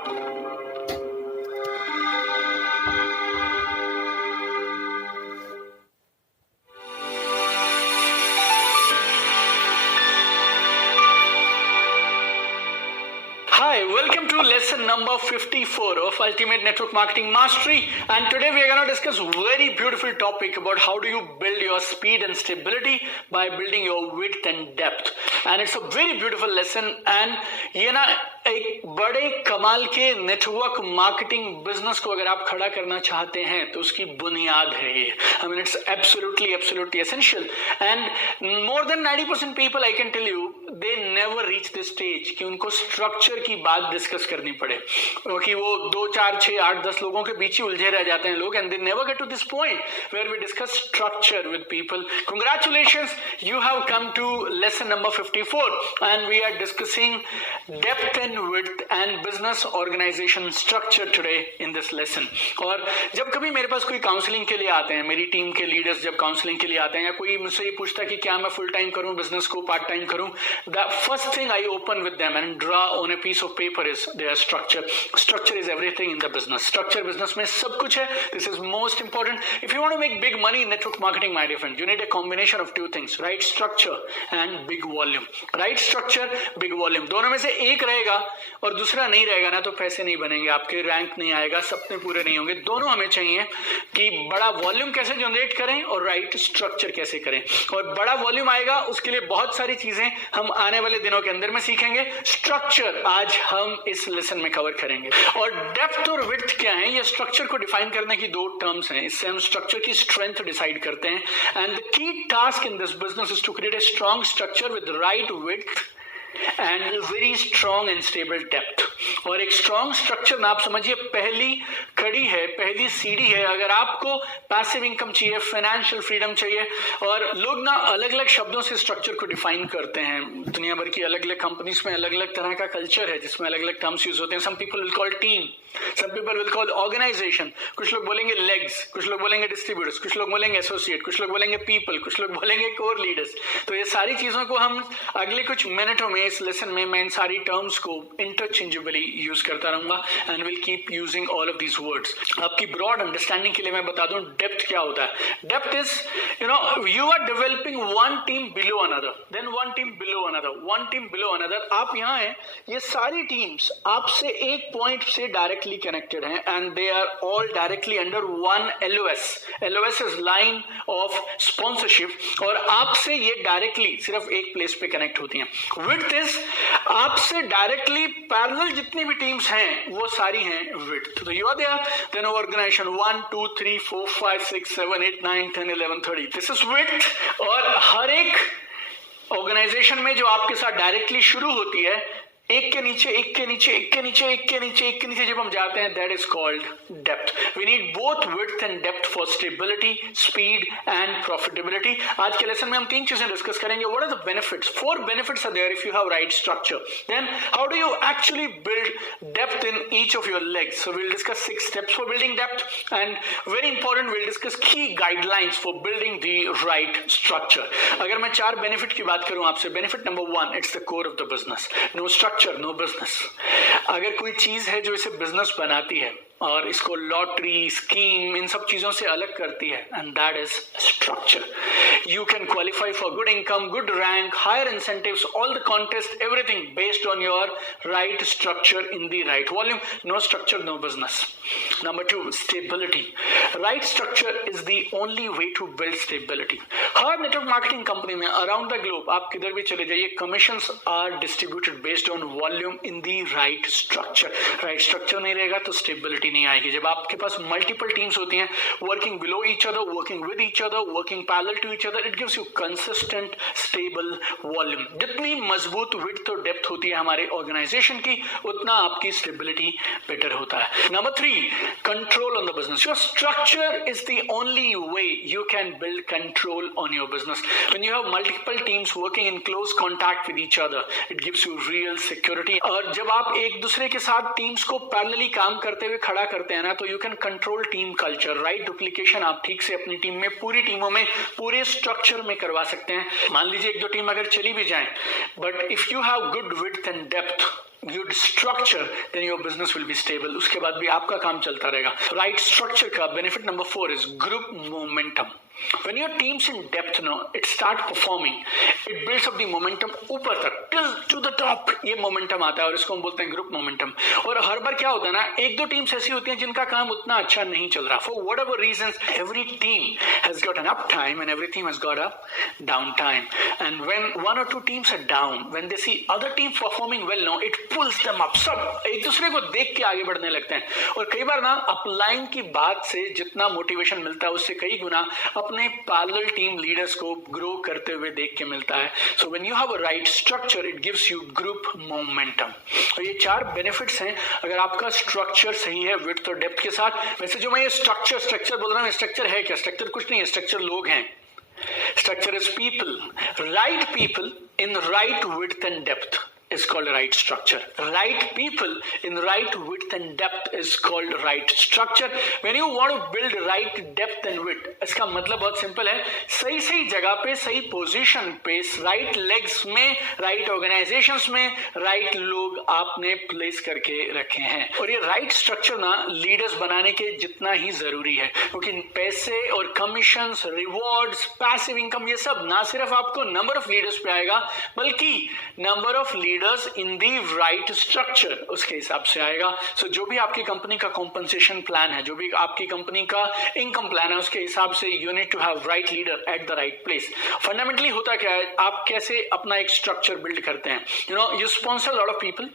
Hi, welcome to lesson number 54 of Ultimate Network Marketing Mastery, and today we are going to discuss a very beautiful topic about how do you build your speed and stability by building your width and depth. And it's a very beautiful lesson, and ये ना एक बड़े कमाल के network marketing business को अगर आप खड़ा करना चाहते हैं तो उसकी बुनियाद है ये. I mean, it's absolutely essential, and more than 90% people I can tell you they never reach this stage कि उनको स्ट्रक्चर की बात डिस्कस करनी पड़े, क्योंकि वो 2, 4, 6, 8, 10 लोगों के बीच ही उलझे रह जाते हैं लोग, and they never get to this point where we discuss structure with people. Congratulations, you have come to lesson number 54, and we are discussing depth and width and business organization structure today in this lesson. और जब कभी मेरे पास कोई counselling के लिए आते हैं, मेरी टीम के लीडर्स जब काउंसलिंग के लिए आते हैं, या कोई मुझसे ये पूछता है कि क्या मैं फुल टाइम करूं बिजनेस को, पार्ट टाइम करूं, the first thing I open with them and draw on a piece of paper is their structure. Structure is everything in the business. Structure business में सब कुछ है. This is most important. If you want to make big money in network marketing, my dear friend, you need a combination of two things: right structure and big volume. Right structure, big volume. दोनों में से एक रहेगा और दूसरा नहीं रहेगा ना तो पैसे नहीं बनेंगे, आपके रैंक नहीं आएगा, सपने पूरे नहीं होंगे. दोनों हमें चाहिए कि बड़ा वॉल्यूम कैसे जनरेट करें और राइट स्ट्रक्चर कैसे करें. और बड़ा वॉल्यूम आएगा उसके लिए बहुत सारी चीजें हम आने वाले दिनों के अंदर में सीखेंगे. स्ट्रक्चर आज हम इस लेसन में कवर करेंगे. और डेप्थ और विड्थ क्या है, ये स्ट्रक्चर को डिफाइन करने की दो टर्म्स हैं. इससे हम स्ट्रक्चर की स्ट्रेंथ डिसाइड करते हैं. And the key task in this business is to create a strong structure with right width and very strong and stable depth. और एक स्ट्रॉन्ग स्ट्रक्चर ना आप समझिए पहली कड़ी है, पहली सीढ़ी है. अगर आपको पैसिव इनकम चाहिए, फाइनेंशियल फ्रीडम चाहिए, और लोग ना अलग अलग शब्दों से स्ट्रक्चर को डिफाइन करते हैं. दुनिया भर की अलग अलग कंपनीज में अलग अलग तरह का कल्चर है जिसमें अलग अलग टर्म्स यूज होते हैं. Some people will call team, some people will call organisation, कुछ लोग बोलेंगे लेग्स, कुछ लोग बोलेंगे डिस्ट्रीब्यूटर्स, कुछ लोग बोलेंगे एसोसिएट, कुछ लोग बोलेंगे पीपल, कुछ लोग बोलेंगे कोर लीडर्स. तो ये सारी चीजों को हम अगले कुछ मिनटों में इस लेसन में मैं इन सारी टर्म्स को इंटरचेंजेबली यूज करता रहूंगा and will keep using all of these words. आपकी ब्रॉड अंडरस्टैंडिंग के लिए मैं बता दूं डेप्थ क्या होता है. Depth is you are developing one team below another, then one team below another, one team below another. आप यहाँ हैं, ये सारी टीम्स आपसे एक पॉइंट से डायरेक्टली कनेक्टेड हैं and they are all directly under one LOS. LOS is line of sponsorship, और आपसे ये डायरेक्टली सिर्फ एक प्लेस पे कनेक्ट होती हैं. विड्थ इज आपसे डायरेक्टली पैरेलल जितनी भी टीम्स हैं वो सारी हैं विड्थ. तो you are there, then organisation 1 2 3 4 5 6 7 8 9 10 11 30. This is width. और हर एक ऑर्गेनाइजेशन में जो आपके साथ डायरेक्टली शुरू होती है, एक के नीचे एक के नीचे एक के नीचे एक के नीचे एक के नीचे जब हम जाते हैं, that is called depth. We need both width and depth for stability, speed and profitability. आज के लेसन में हम तीन चीजें डिस्कस करेंगे. What are the benefits? 4 benefits are there if you have right structure. Then how do you actually build depth in each of your legs. So we'll discuss 6 steps for building depth, and very important we'll discuss key guidelines for building the right structure. अगर मैं 4 benefit की बात करूं आपसे, benefit number 1, it's the core of the business. No structure, no business. अगर कोई चीज है जो इसे बिजनेस बनाती है और इसको लॉटरी, स्कीम, इन सब चीजों से अलग करती है, and that is structure. You can qualify for good income, good rank, higher incentives, all the contest, everything based on your right structure in the right volume. No structure, no business. Number 2, stability. Right structure is the only way to build stability. हर network marketing company में around the globe आप किधर भी चले जाइए, commissions are distributed based on volume in the right structure. Right structure नहीं रहेगा तो स्टेबिलिटी नहीं आएगी. जब आपके पास मल्टीपल टीम्स होती हैं, working below each other, working with each other, working parallel to each other, it gives you consistent stable volume. जितनी मजबूत विड्थ और डेप्थ होती है हमारे ऑर्गेनाइजेशन की, उतना आपकी स्टेबिलिटी बेटर होता है. Number 3, control on the business. Your structure is the only way you can build control on your business. When you have multiple teams working in close contact with each other, it gives you real security. और जब आप एक दूसरे के साथ teams को parallelly काम करते हुए खड़ा करते हैं ना, तो you can control team culture, right duplication आप ठीक से अपनी टीम में, पूरी टीमों में, पूरे स्ट्रक्चर में करवा सकते हैं। मान लीजिए एक दो टीम अगर चली भी जाए, but if you have good width and depth, good structure, then your business will be stable. उसके बाद भी आपका काम चलता रहेगा। राइट स्ट्रक्चर का benefit number 4 is group momentum. When your team's in depth, it start performing, it builds up the momentum ऊपर तक, till to the top, ये momentum आता है और इसको हम बोलते हैं ग्रुप मोमेंटम। और हर बार क्या होता है ना, एक दो टीम्स ऐसी होती हैं जिनका काम उतना अच्छा नहीं चल रहा, for whatever reasons, every team has got an up time and every team has got a down time, and when one or two teams are down, when they see other teams performing well, it pulls them up, सब एक दूसरे को देख के आगे बढ़ने लगते हैं। और कई बार ना अपलाइन की बात से जितना मोटिवेशन मिलता है उससे कई गुना अपने पैरेलल टीम लीडर्स को ग्रो करते हुए देख के मिलता है। So when you have a right structure, it gives you group momentum. और ये 4 बेनिफिट्स हैं अगर आपका स्ट्रक्चर सही है विड्थ और डेप्थ के साथ। वैसे जो मैं ये स्ट्रक्चर बोल रहा हूँ, स्ट्रक्चर है क्या? स्ट्रक्चर कुछ नहीं है, स्ट्रक्चर लोग हैं। Structure is people, right people in right width and depth is called right structure. Right people in right width and depth is called right structure. When you want to build right depth and width, इसका मतलब बहुत simple है, सही सही जगह पे, सही position पे, राइट लेग्स में, राइट ऑर्गेनाइजेशंस में, राइट लोग आपने प्लेस करके रखे हैं। और ये राइट स्ट्रक्चर ना लीडर्स बनाने के जितना ही जरूरी है, क्योंकि पैसे और कमीशंस, रिवॉर्ड्स, पैसिव इनकम, ये सब ना सिर्फ आपको नंबर ऑफ लीडर्स पे आएगा, बल्कि number of leaders in the right structure उसके हिसाब से आएगा। सो जो भी आपकी कंपनी का कॉम्पनसेशन प्लान है, जो भी आपकी कंपनी का इनकम प्लान है, उसके हिसाब से you need to have right leader at the right place. Fundamentally होता क्या है, आप कैसे अपना एक स्ट्रक्चर बिल्ड करते हैं, you sponsor lot of people,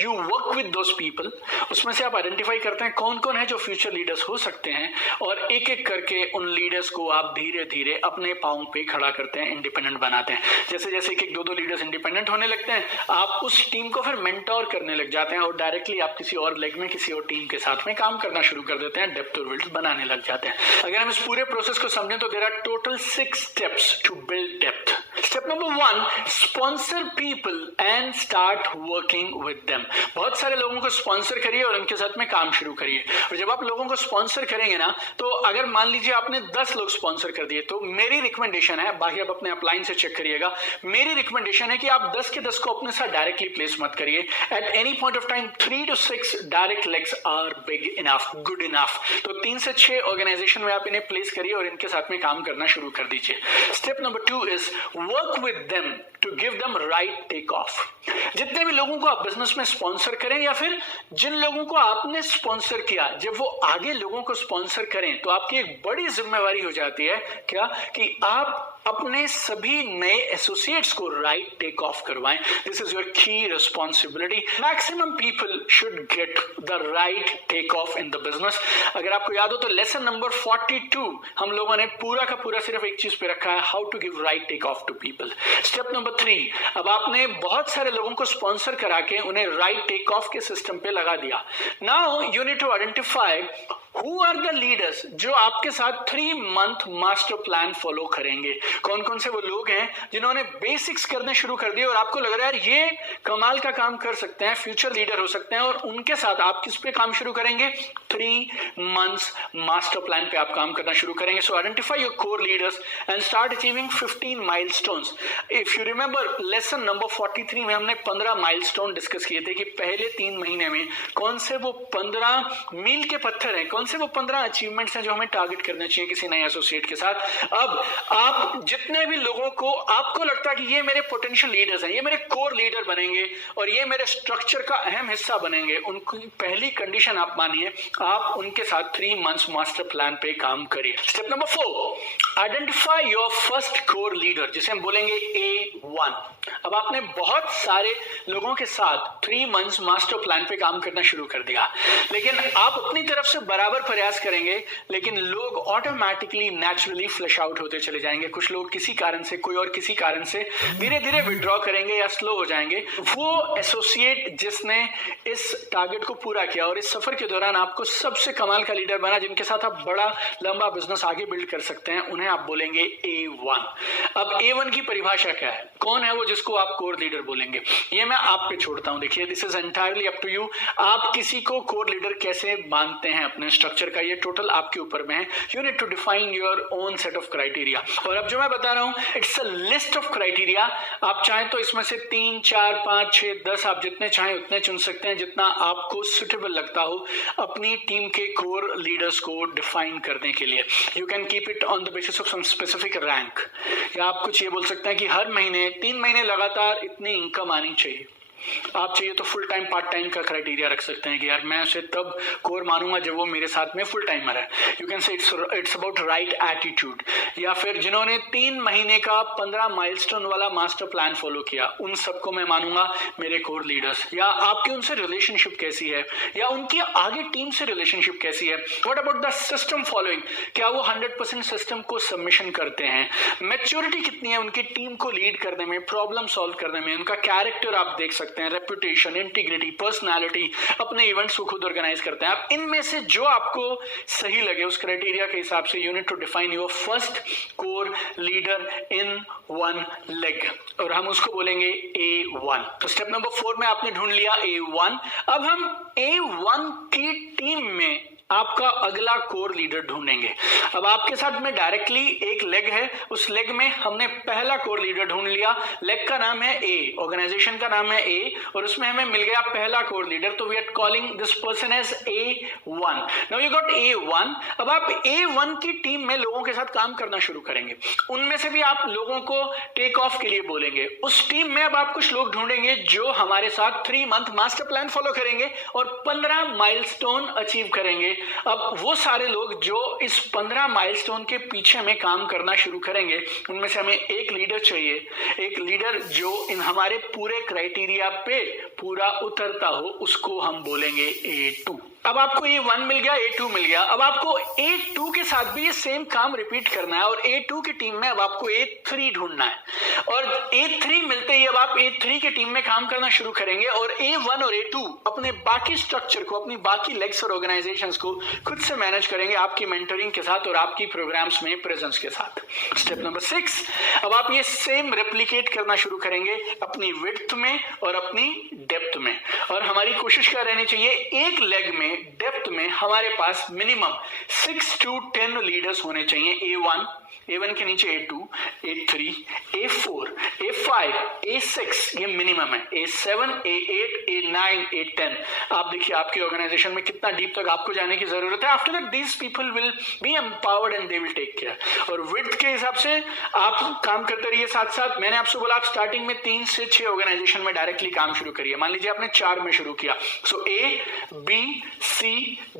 you work with those people, उसमें से आप आइडेंटिफाई करते हैं कौन कौन है जो फ्यूचर लीडर्स हो सकते हैं, और एक एक करके उन लीडर्स को आप धीरे धीरे अपने पांव पे खड़ा करते हैं, इंडिपेंडेंट बनाते हैं। जैसे जैसे एक एक दो लीडर्स इंडिपेंडेंट होने लगते हैं, आप उस टीम को फिर मेंटोर करने लग जाते हैं और डायरेक्टली आप किसी और लेग में, किसी और टीम के साथ में काम करना शुरू कर देते हैं, डेप्थ और विड्थ बनाने लग जाते हैं। अगर हम इस पूरे प्रोसेस को समझें तो there are total 6 steps to build depth. Step number 1, sponsor people and start working with them. बहुत सारे लोगों को स्पॉन्सर करिए और उनके साथ में काम शुरू करिए। और जब आप लोगों को स्पॉन्सर करेंगे ना, तो अगर मान लीजिए आपने 10 लोग स्पॉन्सर कर दिए, तो मेरी रिकमेंडेशन है, बाकी आप अपने अपलाइन से चेक करिएगा, मेरी रिकमेंडेशन है कि आप 10 के 10 को अपने साथ डायरेक्टली प्लेस मत करिए। At any point of time 3 to 6 direct legs are big enough, good enough. तो 3 से 6 ऑर्गेनाइजेशन में आप इन्हें प्लेस करिए और इनके साथ में काम करना शुरू कर दीजिए। Step number 2 is work with them to give them right take off. जितने भी लोगों को आप बिजनेस में स्पॉन्सर करें, या फिर जिन लोगों को आपने स्पॉन्सर किया, जब वो आगे लोगों को स्पॉन्सर करें, तो आपकी एक बड़ी जिम्मेवारी हो जाती है क्या, कि आप अपने सभी नए एसोसिएट्स को राइट टेक ऑफ करवाएं। This is your key responsibility. Maximum people should get the right take off in the business. अगर आपको याद हो तो लेसन नंबर 42 हम लोगों ने पूरा का पूरा सिर्फ एक चीज पे रखा है, how to give right take off to people. Step number 3, अब आपने बहुत सारे लोगों को स्पॉन्सर करा के उन्हें राइट टेक ऑफ के सिस्टम पे लगा दिया। Now you need to identify Who are the leaders जो आपके साथ 3 month मास्टर प्लान फॉलो करेंगे। कौन कौन से वो लोग हैं जिन्होंने बेसिक्स करने शुरू कर दिए और आपको लग रहा है यार ये कमाल का काम कर सकते हैं, फ्यूचर लीडर हो सकते हैं, और उनके साथ आप किस पे काम शुरू करेंगे, 3 months मास्टर प्लान पे आप काम करना शुरू करेंगे। सो identify your core leaders and start achieving 15 milestones. If you remember lesson number 43 में हमने 15 माइलस्टोन डिस्कस किए थे कि पहले 3 महीने में कौन से वो 15 मील के पत्थर हैं, कौन से वो 15 अचीवमेंट्स हैं जो हमें टारगेट करने चाहिए किसी नए एसोसिएट के साथ। अब आप जितने भी लोगों को आपको लगता है कि ये मेरे पोटेंशियल लीडर्स हैं, ये मेरे कोर लीडर बनेंगे और ये मेरे स्ट्रक्चर का अहम हिस्सा बनेंगे, उनकी पहली कंडीशन आप मानिए, आप उनके साथ 3 months मास्टर प्लान पे काम करिए। Step number 4, identify your first core leader, जिसे हम बोलेंगे A1। अब आपने बहुत सारे लोगों के साथ 3 months मास्टर प्लान पे काम करना शुरू कर दिया, लेकिन आप अपनी तरफ से बराबर प्रयास करेंगे, लेकिन लोग ऑटोमेटिकली नेचुरली फ्लश आउट होते चले जाएंगे। कुछ लोग किसी कारण से, कोई और किसी कारण से धीरे धीरे विड्रॉ करेंगे या स्लो हो जाएंगे। वो एसोसिएट जिसने इस टारगेट को पूरा किया और इस सफर के दौरान आपको सबसे कमाल का लीडर बना, जिनके साथ आप बड़ा लंबा बिजनेस आगे बिल्ड कर सकते हैं, उन्हें आप बोलेंगे A1। अब A1 की परिभाषा क्या है, कौन है वो जिसको आप कोर लीडर बोलेंगे, ये मैं आप पे छोड़ता हूं। देखिए, this is entirely up to you, आप किसी को कोर लीडर कैसे मानते हैं अपने स्ट्रक्चर का, ये टोटल आपके ऊपर में है। You need to define your own set of criteria. और अब जो मैं बता रहा हूं, it's a list of criteria. आप चाहें तो इसमें से 3, 4, 5, 6, 10 आप जितने चाहें उतने चुन सकते हैं, जितना आपको सुटेबल लगता हो अपनी टीम के कोर लीडर्स को डिफाइन करने के लिए। You can keep it on the basis of some specific rank, या आप कुछ ये बोल सकते हैं कि हर महीने 3 महीने लगातार इतनी इनकम आनी चाहिए। आप चाहिए तो फुल टाइम पार्ट टाइम का क्राइटेरिया रख सकते हैं कि यार मैं उसे तब कोर मानूंगा जब वो मेरे साथ में फुल टाइमर है। You can say it's about right attitude. या फिर जिन्होंने 3 महीने का 15 माइलस्टोन वाला मास्टर प्लान फॉलो किया, उन सबको मैं मानूंगा मेरे कोर लीडर्स। या आपकी उनसे रिलेशनशिप कैसी है, या उनकी आगे टीम से रिलेशनशिप कैसी है। What about the system following, क्या वो 100% सिस्टम को सबमिशन करते हैं, मैच्योरिटी कितनी है उनकी टीम को लीड करने में, प्रॉब्लम सॉल्व करने में, उनका कैरेक्टर आप देख सकते हैं, रेपुटेशन, इंटीग्रिटी, पर्सनालिटी, अपने इवेंट्स को खुद ऑर्गेनाइज करते हैं। आप इनमें से जो आपको सही लगे उस क्राइटेरिया के हिसाब से you need to define your first core leader in one leg, और हम उसको बोलेंगे A1। तो स्टेप नंबर 4 में आपने ढूंढ लिया A1। अब हम A1 की टीम में आपका अगला कोर लीडर ढूंढेंगे। अब आपके साथ में डायरेक्टली एक लेग है, उस लेग में हमने पहला कोर लीडर ढूंढ लिया। लेग का नाम है A, ऑर्गेनाइजेशन का नाम है A, और उसमें हमें मिल गया पहला कोर लीडर। तो we are calling this person as A1। Now you got A1। अब आप A1 की टीम में लोगों के साथ काम करना शुरू करेंगे। उनमें से भी आप लोगों को टेक ऑफ के लिए बोलेंगे। उस टीम में अब आप कुछ लोग ढूंढेंगे जो हमारे साथ 3 मंथ मास्टर प्लान फॉलो करेंगे और 15 माइलस्टोन अचीव करेंगे। अब वो सारे लोग जो इस 15 माइलस्टोन के पीछे में काम करना शुरू करेंगे, उनमें से हमें एक लीडर चाहिए, एक लीडर जो इन हमारे पूरे क्राइटेरिया पे पूरा उतरता हो, उसको हम बोलेंगे A2। अब आपको A1 मिल गया, A2 मिल गया। अब आपको A2 के साथ भी ये सेम काम रिपीट करना है, और A2 की टीम में अब आपको A3 ढूंढना है। और A3 मिलते ही अब आप A3 की टीम में काम करना शुरू करेंगे, और A1 और A2 अपने बाकी स्ट्रक्चर को, अपनी बाकी लेग्स और ऑर्गेनाइजेशंस को खुद से मैनेज करेंगे आपकी मेंटरिंग के साथ और आपकी प्रोग्राम्स में प्रेजेंस के साथ। स्टेप नंबर 6, अब आप ये सेम रेप्लिकेट करना शुरू करेंगे अपनी विड्थ में और अपनी डेप्थ में। और हमारी कोशिश क्या रहनी चाहिए, एक लेग में डेप्थ में हमारे पास मिनिमम 6 to 10 लीडर्स होने चाहिए। A1 के नीचे A2, A3, A4, A5, A6 ये मिनिमम है। A7, A8, A9, A10। आप देखिए आपकी ऑर्गेनाइजेशन में कितना डीप तक आपको जाने की जरूरत है। After that these people will be empowered and they will take care. और विड्थ के हिसाब से आप काम करते रहिए साथ साथ। मैंने आपसे बोला आप स्टार्टिंग में 3 से 6 ऑर्गेनाइजेशन में डायरेक्टली काम शुरू करिए। मान लीजिए आपने 4 में शुरू किया, सो A, B, C,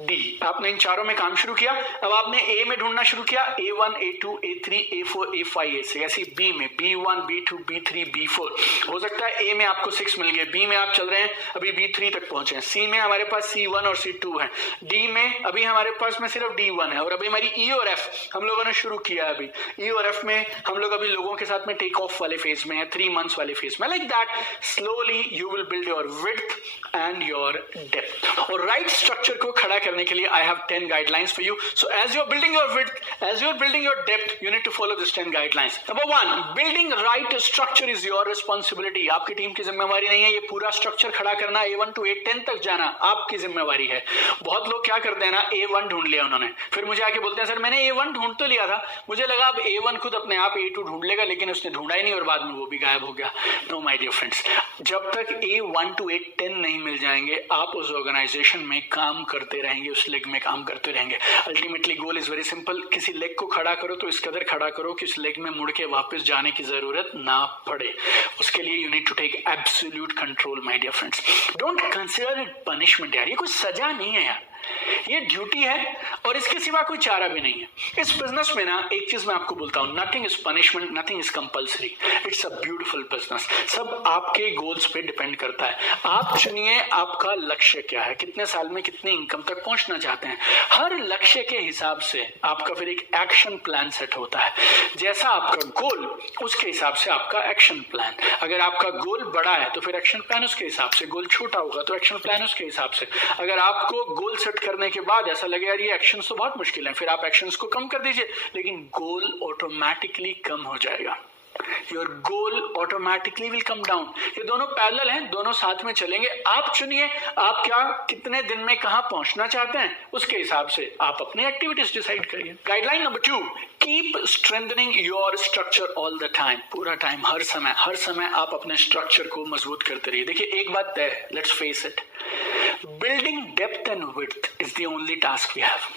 D, आपने इन चारों में काम शुरू किया। अब आपने A में ढूंढना शुरू किया, A1, A2, A3, A4, A5, A6। ऐसी B में B1, B2, B3, B4। हो सकता है A में आपको 6 मिल गए, B में आप चल रहे हैं अभी B3 तक पहुंचे हैं, C में हमारे पास C1 और C2 है, D में अभी हमारे पास में सिर्फ D1 है, और अभी हमारी E और F हम लोगों ने शुरू किया है। अभी E और F में हम लोग अभी लोगों के साथ में टेक ऑफ वाले फेज में है, 3 मंथ्स वाले फेज में। Like that slowly you will build your width and your depth. और राइट स्ट्रक्चर को खड़ा करने के लिए I have 10 guidelines for you. So as you are building your width, as you are building your depth, you need to follow this 10 guidelines. Number 1, building right structure is your responsibility. आपकी team की जिम्मेवारी नहीं है ये पूरा structure खड़ा करना, A1 to A10 तक जाना आपकी जिम्मेवारी है। बहुत लोग क्या करते हैं ना, A1 ढूंढ लिया उन्होंने, फिर मुझे आके बोलते हैं सर मैंने A1 ढूंढ तो लिया था, मुझे लगा अब A1 खुद अपने आप A2 ढूंढ लेगा, लेकिन उसने ढूंढा ही नहीं और बाद में वो भी गायब हो गया। नो माय डियर फ्रेंड्स, जब तक A1 to A10 नहीं मिल जाएंगे आप उस ऑर्गेनाइजेशन में काम करते रहेंगे, उस लेग में काम करते रहेंगे। Ultimately goal is very simple, किसी लेग को खड़ा करो तो इस कदर खड़ा करो कि उस लेग में मुड़ के वापस जाने की जरूरत ना पड़े। उसके लिए you need to take absolute control my dear friends. Don't consider it punishment यार, ये कोई सजा नहीं है यार, ये ड्यूटी है और इसके सिवा कोई चारा भी नहीं है। इस बिजनेस में ना एक चीज मैं आपको बोलता हूं, nothing is punishment, nothing is compulsory, it's a beautiful business. सब आपके गोल्स पे डिपेंड करता है। आप चुनिए आपका लक्ष्य क्या है, कितने साल में कितनी इनकम तक पहुंचना चाहते हैं। हर लक्ष्य के हिसाब से आपका फिर एक एक्शन प्लान सेट होता है। जैसा आपका गोल उसके हिसाब से आपका एक्शन प्लान। अगर आपका गोल बड़ा है तो फिर एक्शन प्लान उसके हिसाब से, गोल छोटा होगा तो एक्शन प्लान उसके हिसाब से। अगर आपको गोल सेट करने के बाद ऐसा लगे यार ये एक्शंस तो बहुत मुश्किल है, फिर आप एक्शंस को कम कर दीजिए, लेकिन गोल ऑटोमेटिकली कम हो जाएगा। Your goal automatically will come down. ये दोनों पैरेलल हैं, दोनों साथ में चलेंगे। आप चुनिए आप क्या कितने दिन में कहां पहुंचना चाहते हैं, उसके हिसाब से आप अपनी एक्टिविटीज डिसाइड करिए। Guideline number 2, keep strengthening your structure all the time. पूरा टाइम, हर समय आप अपने स्ट्रक्चर को मजबूत करते रहिए। देखिए एक बात तय है, let's face it, building depth and width is the only task we have.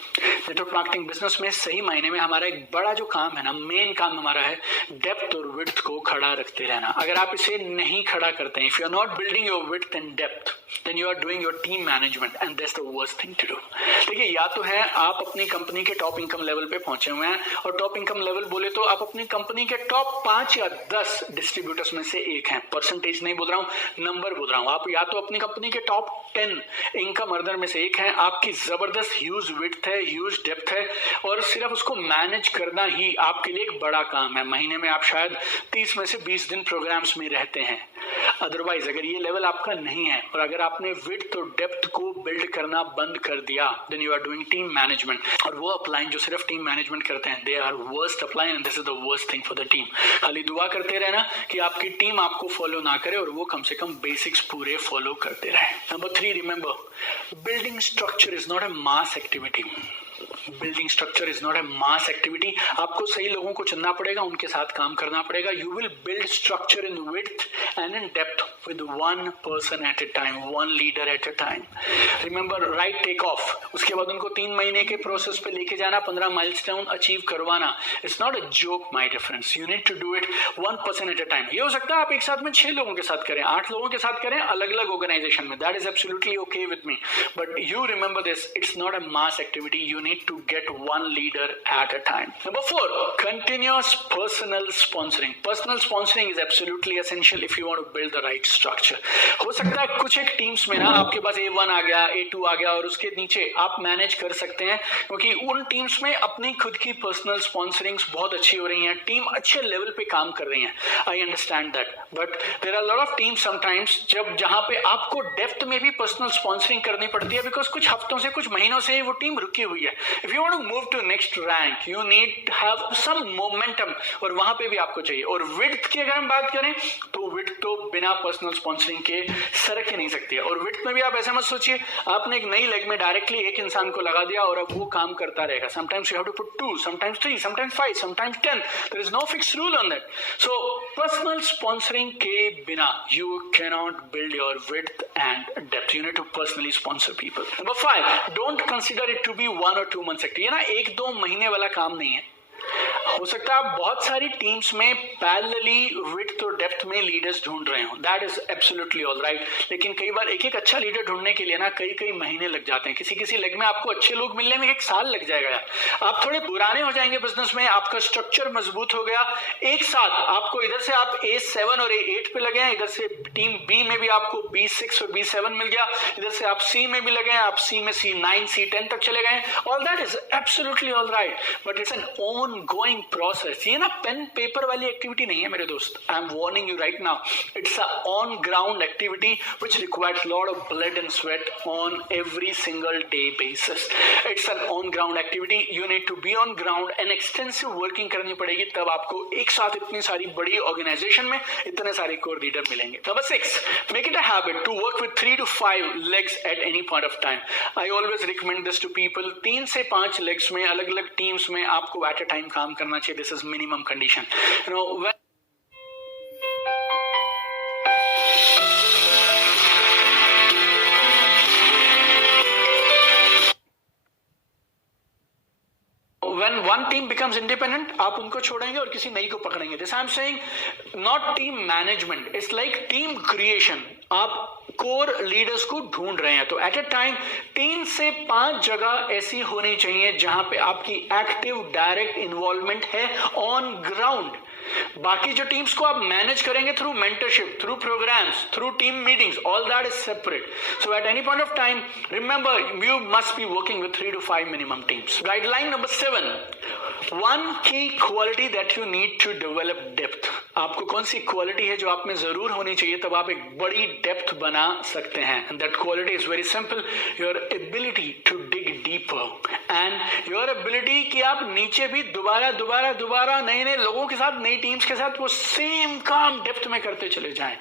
Network marketing business में सही मायने में हमारा एक बड़ा जो काम है ना, मेन काम हमारा है डेप्थ और विड्थ को खड़ा रखते रहना। अगर आप इसे नहीं खड़ा करते हैं, if you are not building your width and depth, then you are doing your team management and that's the worst thing to do. देखिए या तो है आप अपनी कंपनी के टॉप इनकम लेवल पे पहुंचे हुए हैं, और टॉप इनकम लेवल बोले तो आप अपनी कंपनी के टॉप 5 या 10 डिस्ट्रीब्यूटर्स में से एक हैं। परसेंटेज नहीं बोल रहा हूं, नंबर बोल रहा हूं। आप या तो अपनी कंपनी के टॉप 10 इनकम अर्नर में से एक हैं, आपकी जबरदस्त ह्यूज विड्थ है, ह्यूज डेप्थ है, और सिर्फ उसको मैनेज करना ही आपके लिए एक बड़ा काम है। महीने में आप शायद 30 में से 20 दिन प्रोग्राम्स में रहते हैं। अदरवाइज अगर ये लेवल आपका नहीं है और अगर आपने विड्थ और डेप्थ को बिल्ड करना बंद कर दिया, then you are doing team management. और वो अपलाइन जो सिर्फ टीम मैनेजमेंट करते हैं, they are worst upline and this is the worst thing for the team. खाली दुआ करते रहना कि आपकी टीम आपको फॉलो ना करे और वो कम से कम बेसिक्स पूरे फॉलो करते रहे। Number 3, remember, building structure is not a mass activity. Building structure is not a mass activity. आपको सही लोगों को चुनना पड़ेगा, उनके साथ काम करना पड़ेगा। You will build structure in width and in depth with one person at a time, one leader at a time. Remember, right take off, उसके बाद उनको 3 महीने के प्रोसेस पे लेके जाना, 15 माइलस्टोन अचीव करवाना। It's not a joke my dear friends, you need to do it 1% at a time. ये हो सकता है आप एक साथ में 6 लोगों के साथ करें, 8 लोगों के साथ करें, अलग अलग ऑर्गेनाइजेशन में, that is absolutely okay with me, but you remember this, it's not a mass activity, you need to get one leader at a time. Number 4, continuous personal sponsoring. Personal sponsoring is absolutely essential if you want to build the right structure. हो सकता है कुछ एक teams में ना आपके पास A1 आ गया, A2 आ गया, और उसके नीचे आप मैनेज कर सकते हैं, क्योंकि उन टीम्स में अपनी खुद की पर्सनल स्पॉन्सरिंग्स बहुत अच्छी हो रही हैं, टीम अच्छे लेवल पे काम कर रही है। I understand that, but there are lot of teams sometimes जहां पे आपको डेप्थ में भी पर्सनल स्पॉन्सरिंग करनी पड़ती है, बिकॉज कुछ हफ्तों से, कुछ महीनों से वो टीम रुकी हुई है। If you want to move to next rank, you need to have some momentum, और वहां पे भी आपको चाहिए। और विड्थ की अगर हम बात करें तो विड्थ तो बिना पर्सनल स्पॉन्सरिंग के सरक ही नहीं सकती है। और विड्थ में भी आप ऐसा मत सोचिए आपने एक नई लेग में डायरेक्टली एक इंसान को लगा दिया और अब वो काम करता रहेगा। Sometimes you have to put 2, sometimes 3, sometimes 5, sometimes 10, there is no fix rule on that. So personal sponsoring के बिना you cannot build your width and depth. You need to personally sponsor people. Number 5, don't consider it to be 1 or 2 months activity. ये ना 1-2 महीने वाला काम नहीं है। हो सकता है आप बहुत सारी टीम्स में पैरेलली विड्थ और डेप्थ में लीडर्स ढूंढ रहे हो, that is absolutely all right, लेकिन कई बार एक एक अच्छा लीडर ढूंढने के लिए ना कई महीने लग जाते हैं। किसी लेग में आपको अच्छे लोग मिलने में 1 साल लग जाएगा। आप थोड़े पुराने हो जाएंगे बिजनेस में, आपका स्ट्रक्चर मजबूत हो गया, एक साथ आपको इधर से आप A7 और A8 पे लगे हैं, इधर से टीम बी में भी आपको B6 और B7 मिल गया, इधर से आप सी में भी लगे हैं, आप सी में C9 C10 तक चले गए, all that is absolutely all right, but it's an on going process. ये ना पेन पेपर वाली एक्टिविटी नहीं है मेरे दोस्त, I am warning you right now, it's a on ground activity which requires lot of blood and sweat on every single day basis. It's an on ground activity, you need to be on ground and extensive working करनी पड़ेगी, तब आपको एक साथ इतनी सारी बड़ी organisation में इतने सारे कोर लीडर मिलेंगे। Number 6, make it a habit to work with 3 to 5 legs at any point of time. I always recommend this to people. 3 से 5 legs में अलग अलग टीम्स में आपको at a time काम करना चाहिए. This is minimum condition. You know, when one team becomes independent, आप उनको छोड़ेंगे और किसी नई को पकड़ेंगे. This I am saying, not team management. It's like team creation. आप कोर लीडर्स को ढूंढ रहे हैं, तो एट अ टाइम 3 से 5 जगह ऐसी होनी चाहिए जहां पे आपकी एक्टिव डायरेक्ट इन्वॉल्वमेंट है ऑन ग्राउंड. बाकी जो टीम्स को आप मैनेज करेंगे through mentorship, through programmes, through team meetings, all that is separate. So at any point of time remember you must be working with 3 to 5 minimum teams. Guideline number 7, one की quality that you need to develop depth. आपको कौन सी quality है जो आप में जरूर होनी चाहिए, तब आप एक बड़ी डेप्थ बना सकते हैं. And that quality is very simple, your ability to dig deeper and your ability कि आप नीचे भी दोबारा नए लोगों के साथ, नई टीम्स के साथ वो सेम काम डेप्थ में करते चले जाएं।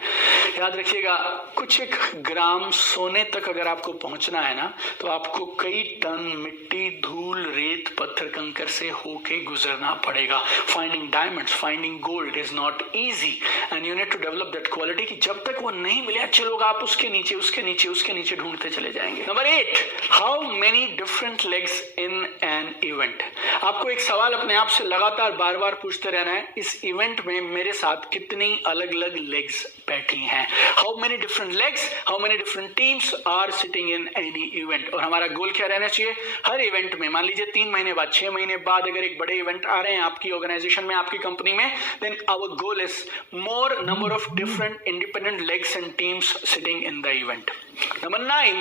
याद रखिएगा, कुछ एक ग्राम सोने तक अगर आपको पहुंचना है ना, तो आपको कई टन मिट्टी, धूल, रेत, पत्थर, कंकर से होके गुजरना पड़ेगा। Finding diamonds, finding gold is not easy and you need to develop that quality कि जब तक वो नहीं मिले अच्छे लोग, आप उसके नीचे ढूंढते चले जाएंगे। Number 8, how many different legs in an event. आपको एक सवाल अपने आप से लगातार बार पूछते रहना है, इस इवेंट में मेरे साथ कितनी अलग अलग लेग्स बैठी हैं। How many different legs, how many different teams are sitting in any event. और हमारा गोल क्या रहना चाहिए हर इवेंट में। मान लीजिए 3 महीने बाद, 6 महीने बाद अगर एक बड़े इवेंट आ रहे हैं आपकी ऑर्गेनाइजेशन में, आपकी कंपनी में, then our goal is more number of different independent legs and teams sitting in the event. Number 9,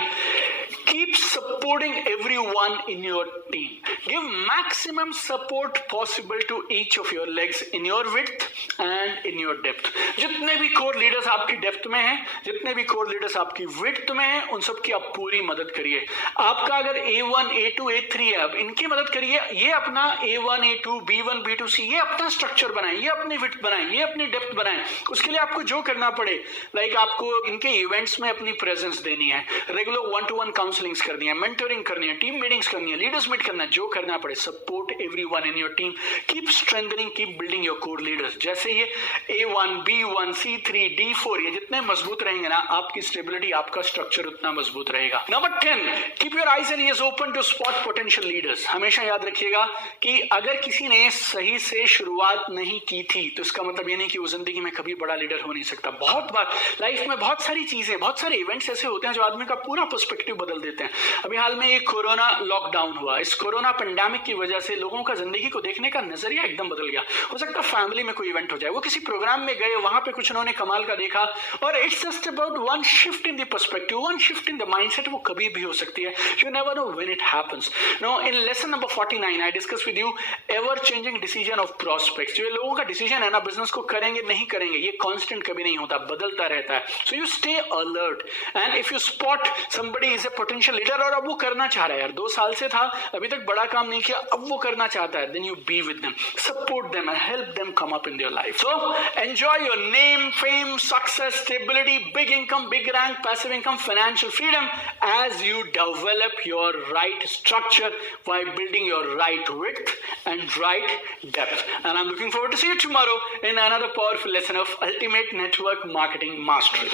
keep supporting everyone in your team. Give maximum support possible to each of your legs in your width and in your depth. जितने भी core leaders आपकी depth में हैं, जितने भी core leaders आपकी width में हैं, उन सब की आप पूरी मदद करिए। आपका अगर A1, A2, A3 है, अब इनकी मदद करिए। ये अपना A1, A2, B1, B2, C, ये अपना स्ट्रक्चर बनाए, ये अपनी विड्थ बनाए, ये अपनी डेप्थ बनाए। उसके लिए आपको जो करना पड़े, लाइक आपको इनके इवेंट्स में अपनी प्रेजेंस देनी है, रेगुलर 1-to-1 काउंसलिंग्स करनी है, मेंटरिंग करनी है, टीम मीटिंग्स करनी है, लीडर्स मीट करना है, जो करना पड़े। Support everyone in your team, keep strengthening, keep building your core leaders. जैसे ये A1, B1, C3, D4 ये जितने मजबूत रहेंगे ना, आपकी स्टेबिलिटी, आपका स्ट्रक्चर उतना मजबूत रहेगा। Number 10, keep your eyes and ears open to spot potential leaders. हमेशा याद रखिएगा कि अगर किसी ने सही से शुरुआत नहीं की थी, तो इसका मतलब ये नहीं कि वो जिंदगी में कभी बड़ा लीडर हो नहीं सकता। बहुत बार लाइफ में बहुत सारी चीजें, बहुत सारे इवेंट्स ऐसे होते हैं जो आदमी का पूरा पर्सपेक्टिव बदल देते हैं। अभी हाल में एक कोरोना लॉकडाउन हुआ, इस कोरोना पेंडेमिक की वजह से लोगों का जिंदगी को देखने का नजरिया एकदम बदल गया। हो सकता है फैमिली में कोई इवेंट हो जाए, वो किसी प्रोग्राम में गए, वहां पे कुछ उन्होंने कमाल का देखा, और it's just about one shift in the perspective, one shift in the mindset. वो कभी भी हो सकती है, you never know when it happens. No, in lesson number 49 I discuss with you ever changing decision of prospects. जो लोगों का decision है ना, बिजनेस को करेंगे नहीं करेंगे, ये कांस्टेंट कभी नहीं होता, बदलता रहता है। So you stay alert and if you spot somebody is a potential leader और अब वो करना चाह रहा है, यार 2 साल से था, अभी तक बड़ा काम नहीं किया, अब वो करना चाहता है, then you be with them, support them and help them come up in their life. So enjoy your name, fame, success, stability, big income, big rank, passive income, financial freedom as you develop your right structure by building your right width and right depth. And I'm looking forward to see you tomorrow in another powerful lesson of Ultimate Network Marketing Mastery.